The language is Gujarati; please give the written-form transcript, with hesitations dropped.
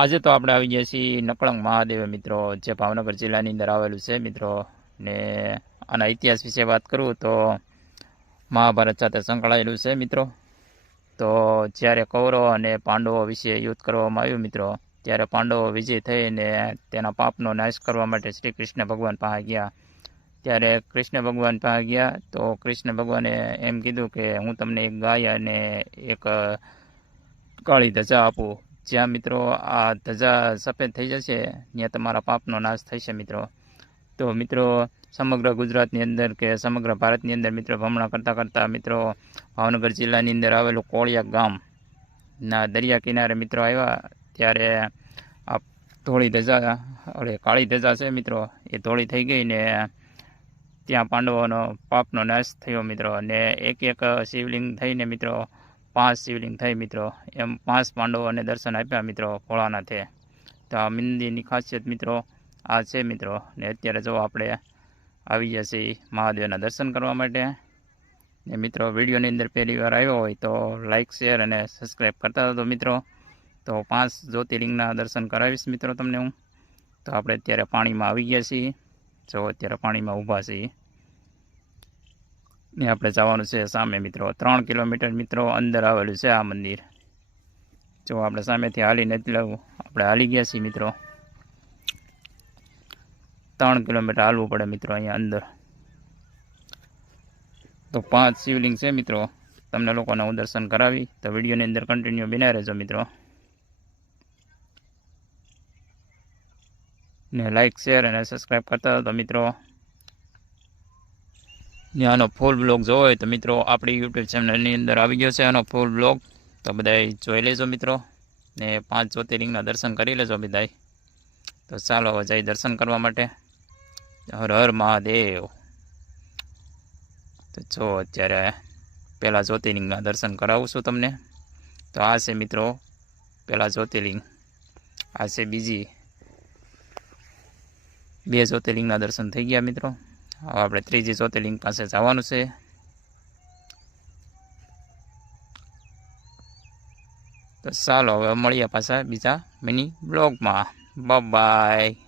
આજે તો આપણે આવી ગયા છીએ નકળંગ મહાદેવ મિત્રો, જે ભાવનગર જિલ્લાની અંદર આવેલું છે મિત્રો. ને આના ઇતિહાસ વિશે વાત કરું તો મહાભારત સાથે સંકળાયેલું છે મિત્રો. તો જ્યારે કૌરવ અને પાંડવો વિશે યુદ્ધ કરવામાં આવ્યું મિત્રો, ત્યારે પાંડવો વિજય થઈને તેના પાપનો નાશ કરવા માટે શ્રી કૃષ્ણ ભગવાન પાસે ગયા. ત્યારે કૃષ્ણ ભગવાન પાસે ગયા તો કૃષ્ણ ભગવાને એમ કીધું કે હું તમને એક ગાય અને એક કાળી ધજા આપું. જ્યાં મિત્રો આ ધજા સફેદ થઈ જશે ત્યાં તમારા પાપનો નાશ થશે મિત્રો. તો મિત્રો સમગ્ર ગુજરાતની અંદર કે સમગ્ર ભારતની અંદર મિત્રો ભ્રમણા કરતાં કરતાં મિત્રો ભાવનગર જિલ્લાની અંદર આવેલું કોળિયા ગામના દરિયા કિનારે મિત્રો આવ્યા. ત્યારે આ ધોળી ધજા કાળી ધજા છે મિત્રો, એ ધોળી થઈ ગઈ ને ત્યાં પાંડવોનો પાપનો નાશ થયો મિત્રો. અને એક એક શિવલિંગ થઈને મિત્રો 5 શિવલિંગ થઈ મિત્રો. એમ 5 પાંડવોને દર્શન આપ્યા મિત્રો ભોળાનાથે. તો આ મંદિરની ખાસિયત મિત્રો આ છે મિત્રો. ને અત્યારે જો આપણે આવી ગયા છીએ મહાદેવના દર્શન કરવા માટે. ને મિત્રો વિડીયોની અંદર પહેલી વાર આવ્યો હોય તો લાઇક શેર અને સબસ્ક્રાઈબ કરતા હતો મિત્રો. તો 5 જ્યોતિર્લિંગના દર્શન કરાવીશ મિત્રો તમને હું. તો આપણે અત્યારે પાણીમાં આવી ગયા છીએ. જો અત્યારે પાણીમાં ઊભા છીએ ને આપણે જવાનું છે સામે મિત્રો. 3 કિલોમીટર મિત્રો અંદર આવેલું છે આ મંદિર. જો આપણે સામેથી હાલીને એટલે આપણે હાલી ગયા છીએ મિત્રો. 3 કિલોમીટર હાલવું પડે મિત્રો અહીંયા અંદર. તો 5 શિવલિંગ છે મિત્રો. તમને લોકોને હું દર્શન કરાવી તો વિડીયોની અંદર કન્ટિન્યુ બન્યા રહેજો મિત્રો. ને લાઇક શેર અને સબસ્ક્રાઈબ કરતા તો મિત્રો. ને આનો ફૂલ બ્લોગ જોવો હોય તો મિત્રો આપણી યુટ્યુબ ચેનલની અંદર આવી ગયો છે આનો ફૂલ બ્લોગ. તો બધાય જોઈ લેજો મિત્રો. ને 5 જ્યોતિર્લિંગના દર્શન કરી લેજો બધાય. તો ચાલો હવે જઈ દર્શન કરવા માટે. હર હર મહાદેવ. તો જો અત્યારે પહેલાં જ્યોતિર્લિંગના દર્શન કરાવું છું તમને. તો આ છે મિત્રો પહેલાં જ્યોતિર્લિંગ. આ છે બીજી. 2 જ્યોતિર્લિંગના દર્શન થઈ ગયા મિત્રો. હવે આપણે ત્રીજી જ્યોતિર્લિંગ પાસે જવાનું છે. તો ચાલો હવે મળીએ પાછા બીજા મિની બ્લોગમાં. બાય.